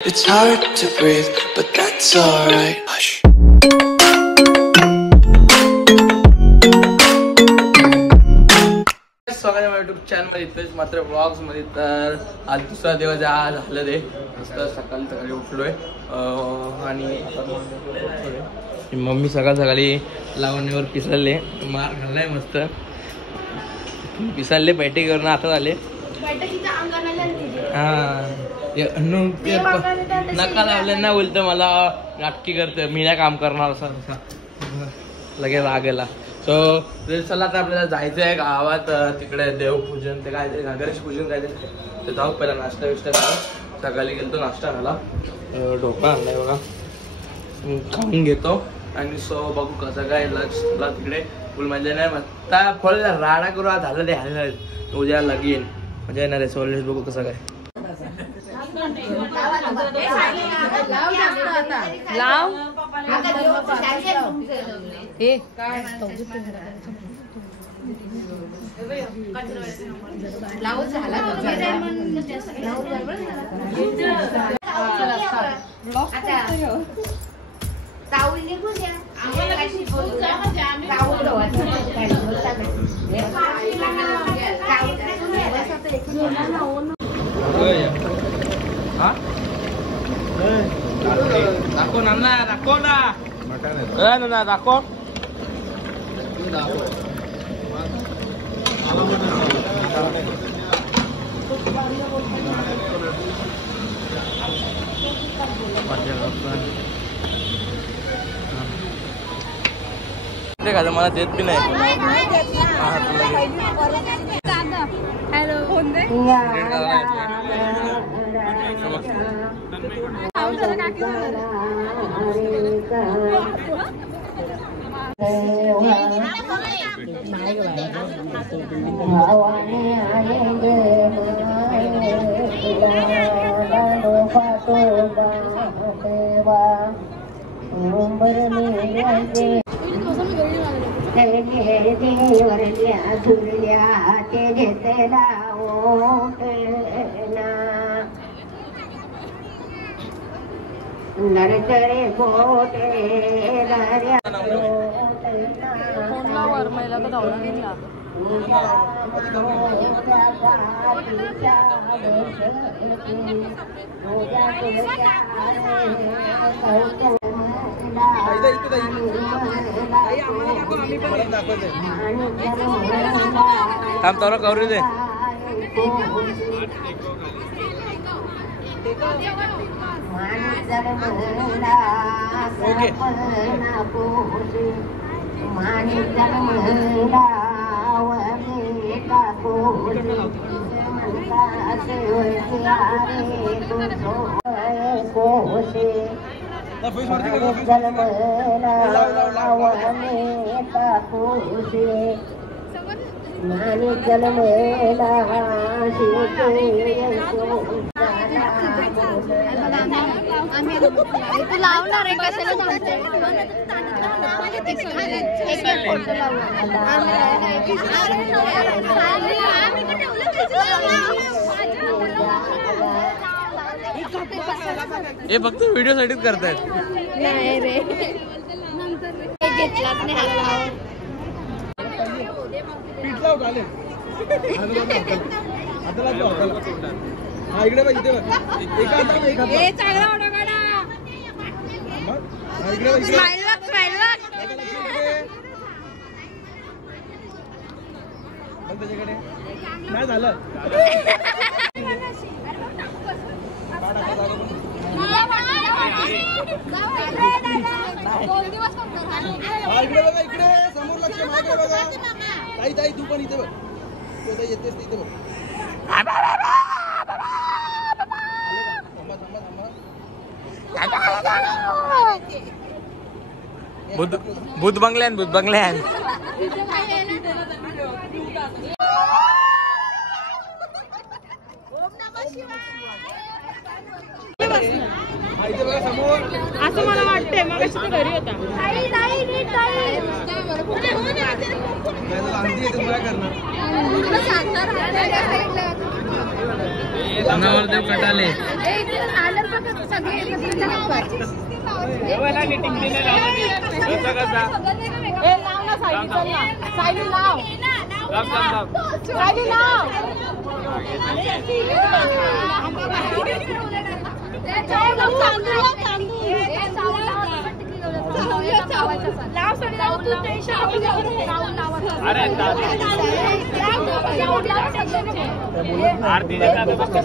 It's hard to breathe, but that's alright. Hush. सगळ्या YouTube channel मध्ये इथेच मात्र ब्लॉग्स मध्ये तर आज दुसरा दिवस आज झालं ते मस्त सकाळी उठलोय आणि मम्मी सकाळी लावणीवर पिसाळले मार घाललाय मस्त पिसाळले बैठक करून आता झाले हा नका लावलं ना बोलतं मला नाटकी करते मी नाही काम करणार असं लगेच रागेला सो चला आता आपल्याला जायचं आहे गावात तिकडे देवपूजन ते काय गणेश पूजन काय ते जाऊ पहिला नाश्ता विष्टा झाला सकाळी गेलो नाश्ता झाला ढोकळा आणलाय बघा खाऊन घेतो आणि सो बघू कसं काय लक्षला तिकडे फुल म्हणजे नाही मस्ता फळ राडा करू झालं ते हाल उद्या लगीन म्हणजे येणार आहे सोलेस बघू कसं काय लाव दाखव ना दाखव ना ना दाखव मला देत बी नाही नरतरे मोठे महिला का धावला घेतला थांब तोरा करू दे ओके लावणार आहे कशाला हे फक्त व्हिडिओ साठीच करतायत नाही रे घेतलाच नाही इकडे नाही झालं इकडे बघा इकडे समोर लक्ष मागे बघा ताई ताई तू पण इथे बघ येतेस इथे बघ बुध बंगल्यान असं मला वाटतंय मग घरी होता नवरदेव कटाले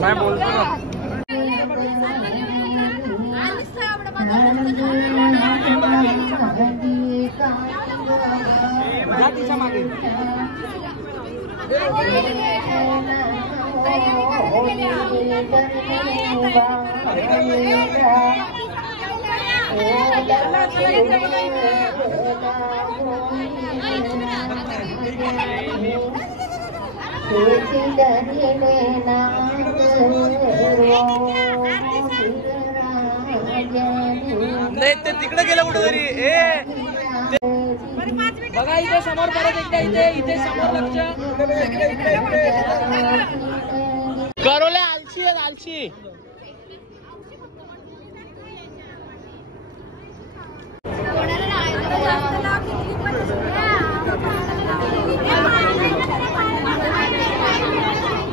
मैं बोलतो ना नाही ते तिकडे गेलं कुठेतरी बघा इथे समोर परत एकदा इथे समोर लक्ष करोले आलशी आहे आलशी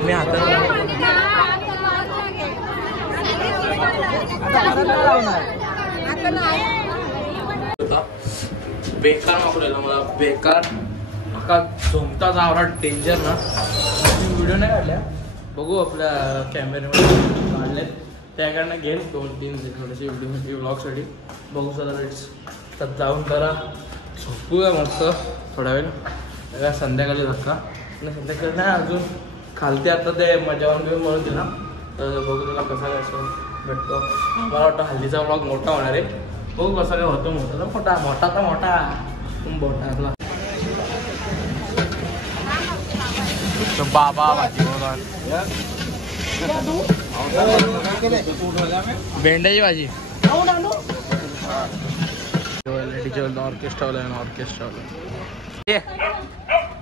मी बेकार मागवलेला मला बेकार का झोमता जावरा डेंजर ना व्हिडिओ नाही काढल्या बघू आपल्या कॅमेऱ्यामध्ये काढलेत त्याकडनं घेईन 2-3 थोडेसे व्हिडिओ ब्लॉगसाठी बघू चला रेट्स तर जाऊन जरा झोपूया मस्त थोडा वेळ संध्याकाळी धक्का आणि संध्याकाळी नाही अजून खालते आता ते मजावून घेऊन म्हणून दिला तर बघू तुला कसा काय भेटतो मला वाटतं हल्लीचा ब्लॉग मोठा होणार आहे बघू कसा काय होतो मोठा तर मोठा आपला बाबा भाजी भेंड्याची भाजी ऑर्केस्ट्रा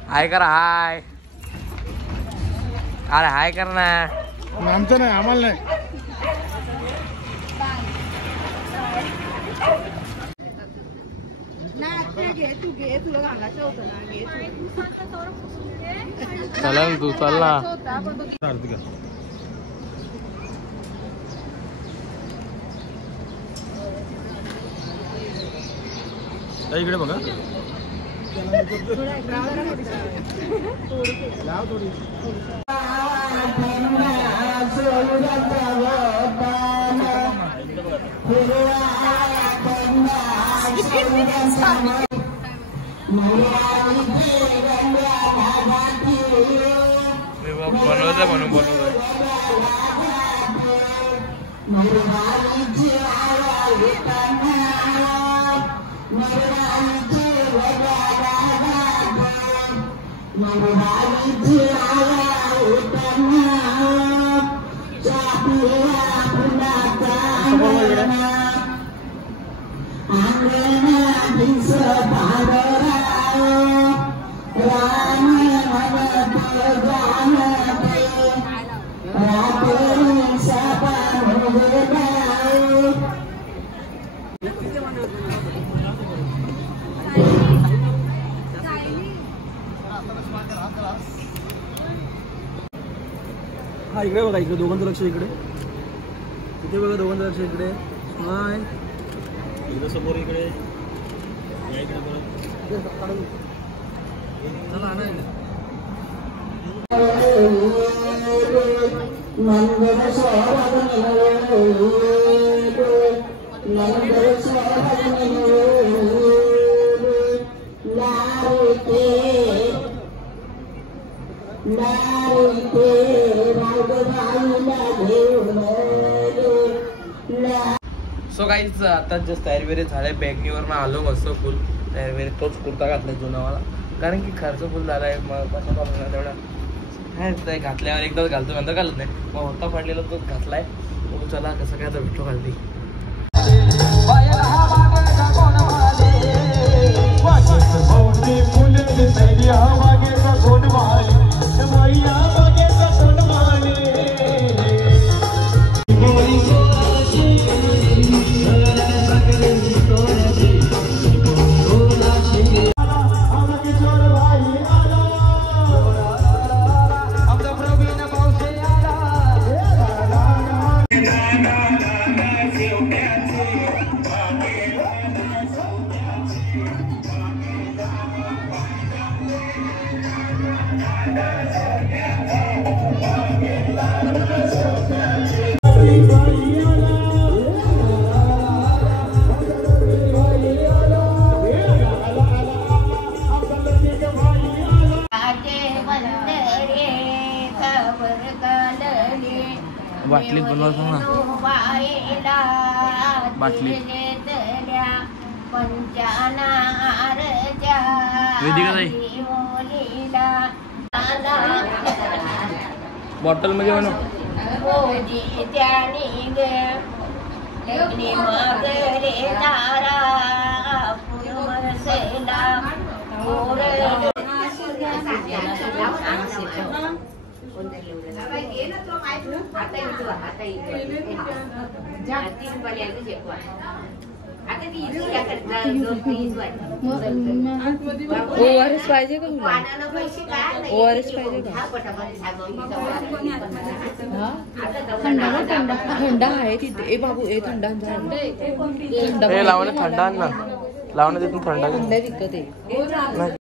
हाय करा हाय अरे हाय कर ना आमचं नाही आम्हाला नाही चला तू चल ना इकडे बघा बनवतोय म्हणून बनवतोय हा इकडे बघा इकडे दोघांचं लक्ष इकडे इथे बघा दोघांचं लक्ष इकडे हाय इकडे समोर इकडे या इकडे परत चला ना सो गाईज आता जस्ट तयारी वगैरे झालाय बँगनीवरनं आलो मस्त फुल तयारी वगैरे तोच कुर्ता घातलाय जुनावाला कारण की खर्च फुल झालाय मग कशा तेवढा काय घातल्यावर एकदाच घालतो नंतर घालत नाही मग होता फाडलेला तोच घातलाय बघू चला कसं काय आता भेटतो घालते बाटलीत बनवायचं ना बाटली वेदिका ताई बॉटल मध्ये बनव ORS पाहिजे का तुला ORS पाहिजे का थंड आहे तिथे ए बाबू ए थंड लावणं थंड आण ना लावणं तिथून थंड विकत आहे